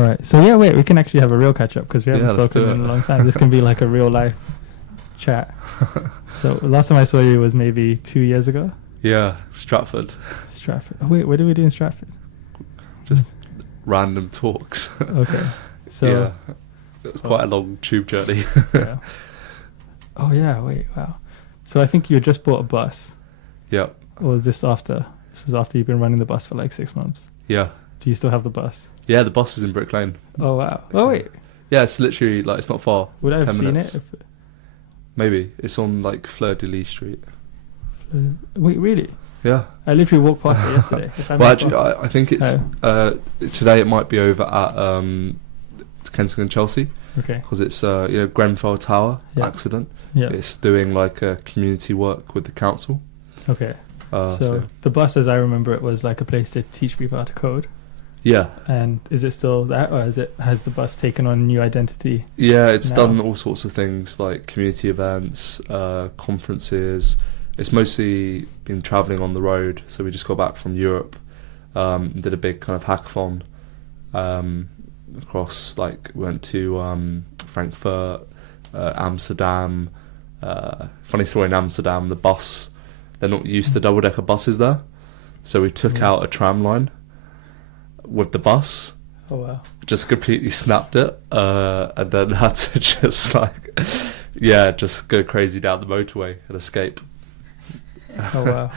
All right. So yeah, wait, we can actually have a real catch up because we haven't spoken in a long time. This can be like a real life chat. So last time I saw you was maybe 2 years ago. Yeah, Stratford. Oh wait, what did we do in Stratford? Just random talks. Okay. So yeah, it was quite a long tube journey. Yeah. Oh yeah, wait, wow. So I think you had just bought a bus. Yeah. Or was this after? This was after you've been running the bus for like 6 months. Yeah. Do you still have the bus? Yeah, the bus is in Brick Lane. Oh wow. Oh wait. Yeah, it's literally like, it's not far. Would I have 10 seen minutes. it? Maybe. It's on like Fleur de Lis Street. Wait, really? Yeah. I literally walked past it yesterday. Well, actually, I think it's today. It might be over at Kensington Chelsea. Okay. Because it's Grenfell Tower accident. Yeah. It's doing like community work with the council. Okay. So the bus, as I remember it, was like a place to teach people how to code. Yeah. And is it still that, or has the bus taken on a new identity? Yeah, it's now? done all sorts of things like community events, conferences. It's mostly been travelling on the road. So we just got back from Europe, did a big kind of hackathon across. Like went to Frankfurt, Amsterdam. Funny story in Amsterdam, the bus. They're not used to double-decker buses there, so we took out a tram line with the bus. Oh wow! Just completely snapped it, and then had to just just go crazy down the motorway and escape. Oh wow!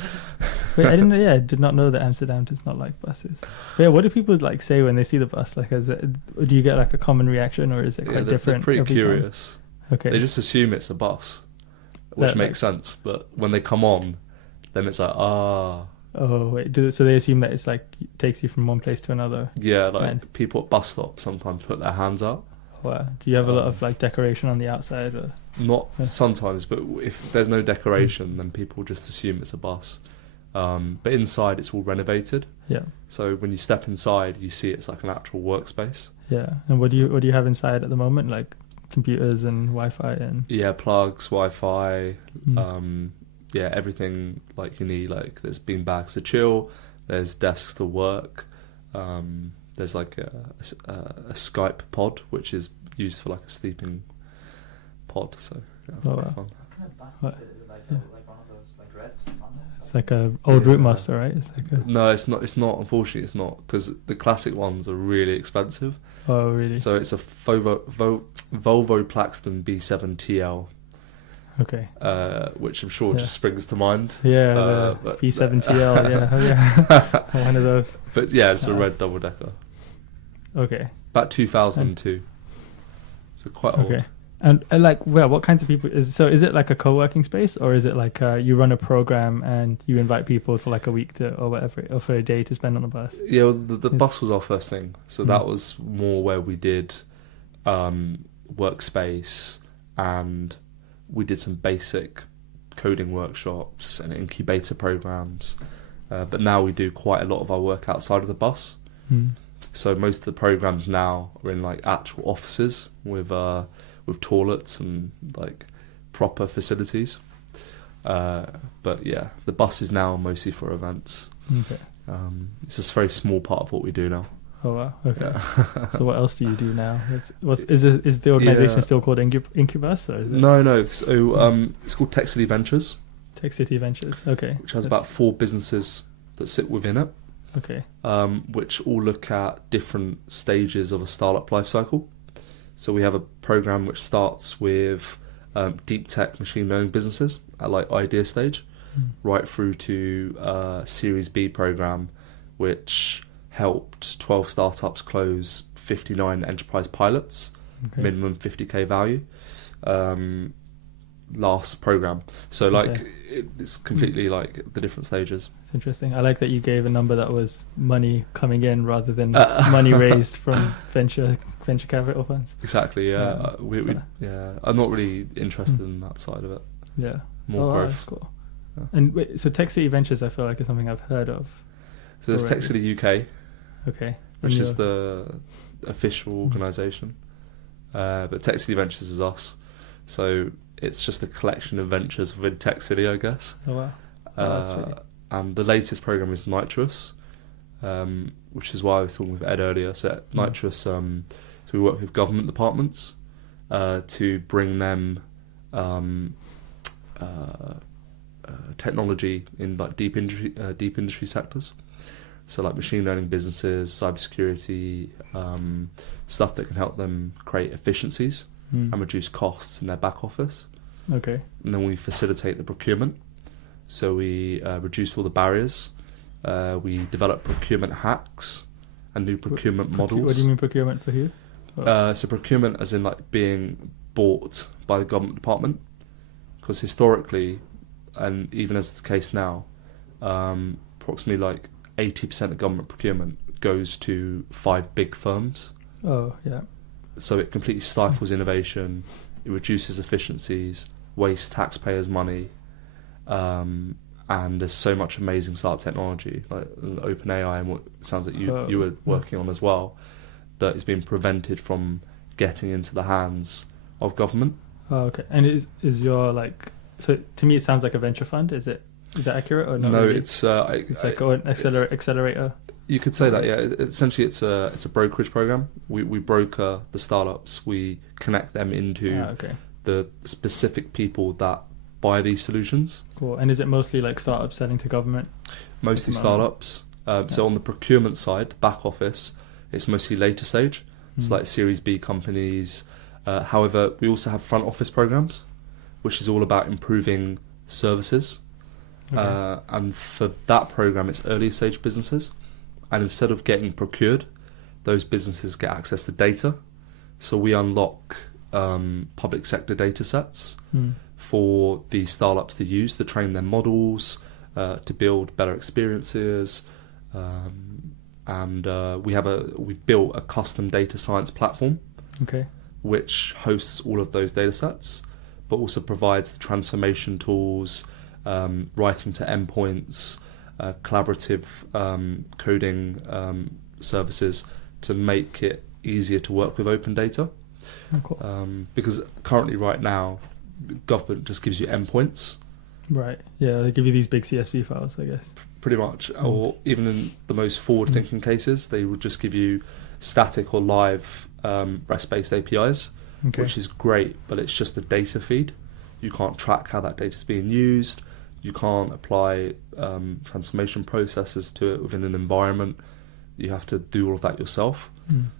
Wait, I did not know that Amsterdam does not like buses. But yeah, what do people like say when they see the bus? Like, do you get like a common reaction, or is it quite different? They're pretty curious. Time? Okay. They just assume it's a bus, which makes sense. But when they come on, then it's like Oh wait, so they assume that it's like takes you from one place to another? Yeah, like people at bus stops sometimes put their hands out. Wow. Do you have a lot of like decoration on the outside? Or? Not sometimes, but if there's no decoration, then people just assume it's a bus. But inside, it's all renovated. Yeah. So when you step inside, you see it's like an actual workspace. Yeah. And what do you have inside at the moment? Like computers and Wi-Fi and plugs, Wi-Fi. Everything like you need. Like there's bean bags to chill. There's desks to work. There's like a Skype pod, which is used for like a sleeping pod. So that's quite fun. What kind of bus is it? Is it like one of those like red? It's like a old route master, right? It's like No, it's not. It's not. Unfortunately, it's not, because the classic ones are really expensive. Oh, really? So it's a Volvo Plaxton B7 TL. Okay. Which I'm sure just springs to mind. Yeah, the B7 TL. Yeah. One of those. But yeah, it's a red double decker. Okay. About 2002. So quite old. Okay. And what kinds of people is it like a co-working space, or is it like you run a program and you invite people for like a week or whatever, or for a day to spend on the bus? Yeah, well, the bus was our first thing, so that was more where we did workspace, and we did some basic coding workshops and incubator programs. But now we do quite a lot of our work outside of the bus. So most of the programs now are in like actual offices with toilets and like proper facilities. But yeah, the bus is now mostly for events. Okay. It's just a very small part of what we do now. Oh wow. Okay. Yeah. So what else do you do now? Is the organisation still called Incubus? Or is it? No. So it's called Tech City Ventures. Tech City Ventures. Okay. Which has about 4 businesses that sit within it. Okay. Which all look at different stages of a startup life cycle. So we have a program which starts with deep tech machine learning businesses at like idea stage, right through to Series B program, which helped 12 startups close 59 enterprise pilots, minimum 50k value. Last program, so like it's completely like the different stages. It's interesting. I like that you gave a number that was money coming in rather than money raised from venture capital funds. Exactly. Yeah. I'm not really interested in that side of it. Yeah. More growth. That's cool. Yeah. And wait, so Tech City Ventures, I feel like is something I've heard of. So there's Tech City UK. Okay. Which is the official organisation, but Tech City Ventures is us. So it's just a collection of ventures within Tech City, I guess. Oh wow. And the latest program is Nitrous, which is why I was talking with Ed earlier. So at Nitrous, so we work with government departments to bring them technology in like deep industry sectors. So like machine learning businesses, cybersecurity, stuff that can help them create efficiencies and reduce costs in their back office. Okay. And then we facilitate the procurement. So we reduce all the barriers. We develop procurement hacks and new procurement models. What do you mean procurement for who? So procurement as in like being bought by the government department. Because historically, and even as the case now, approximately like 80% of government procurement goes to 5 big firms. Oh, yeah. So it completely stifles innovation, it reduces efficiencies, wastes taxpayers' money, and there's so much amazing startup technology, like OpenAI and what sounds like you were working on as well, that is being prevented from getting into the hands of government. Oh, okay. And is your like, so to me it sounds like a venture fund. Is that accurate or not? No, really? it's like an accelerator. You could say that, yeah. Essentially, it's a brokerage program. We broker the startups. We connect them into the specific people that buy these solutions. Cool. And is it mostly like startups selling to government? Mostly startups. So on the procurement side, back office, it's mostly later stage. It's like Series B companies. However, we also have front office programs, which is all about improving services. Okay. And for that program, it's early stage businesses. And instead of getting procured, those businesses get access to data. So we unlock public sector data sets for the startups to use to train their models, to build better experiences. And we've built a custom data science platform, which hosts all of those data sets, but also provides the transformation tools, writing to endpoints, collaborative coding services to make it easier to work with open data. Oh, cool. Because currently, right now, government just gives you endpoints. Right. Yeah, they give you these big CSV files, I guess. Pretty much. Or even in the most forward-thinking cases, they would just give you static or live REST-based APIs, which is great, but it's just the data feed. You can't track how that data is being used. You can't apply transformation processes to it within an environment. You have to do all of that yourself.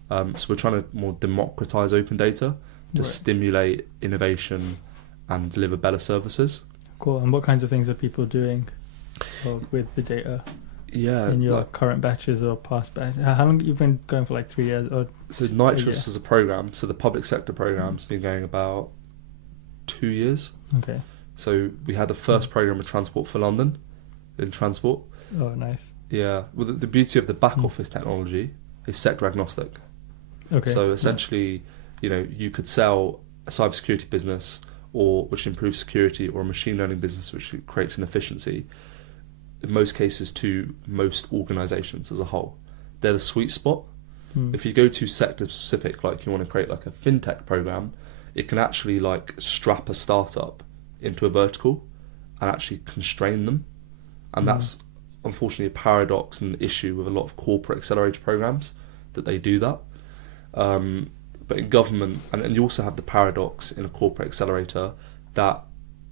So we're trying to more democratize open data to stimulate innovation and deliver better services. Cool. And what kinds of things are people doing with the data? Yeah, in your current batches or past batches? How long you've been going for, like 3 years? Or so Nitrous is a program. So the public sector program's been going about 2 years. Okay. So we had the first program of Transport for London in transport. Oh, nice. Yeah. Well, the beauty of the back office technology is sector agnostic. Okay. So essentially, you could sell a cybersecurity business which improves security, or a machine learning business which creates an efficiency, in most cases to most organisations as a whole. They're the sweet spot. If you go to sector specific, like you want to create like a fintech program, it can actually like strap a startup into a vertical and actually constrain them. And that's unfortunately a paradox and issue with a lot of corporate accelerator programs, that they do that. But in government, and you also have the paradox in a corporate accelerator that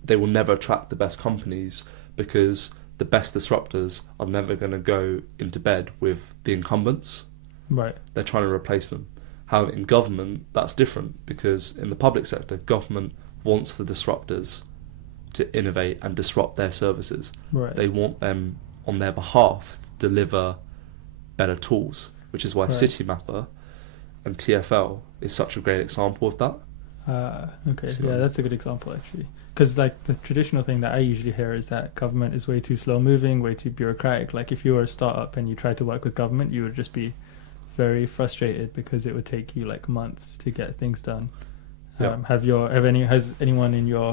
they will never attract the best companies, because the best disruptors are never going to go into bed with the incumbents. Right. They're trying to replace them. However, in government, that's different, because in the public sector, government wants the disruptors to innovate and disrupt their services. Right. They want them on their behalf to deliver better tools, which is why CityMapper and TfL is such a great example of that. Okay, so, yeah, that's a good example actually. Because like the traditional thing that I usually hear is that government is way too slow moving, way too bureaucratic. Like if you were a startup and you tried to work with government, you would just be very frustrated because it would take you like months to get things done. Has anyone in your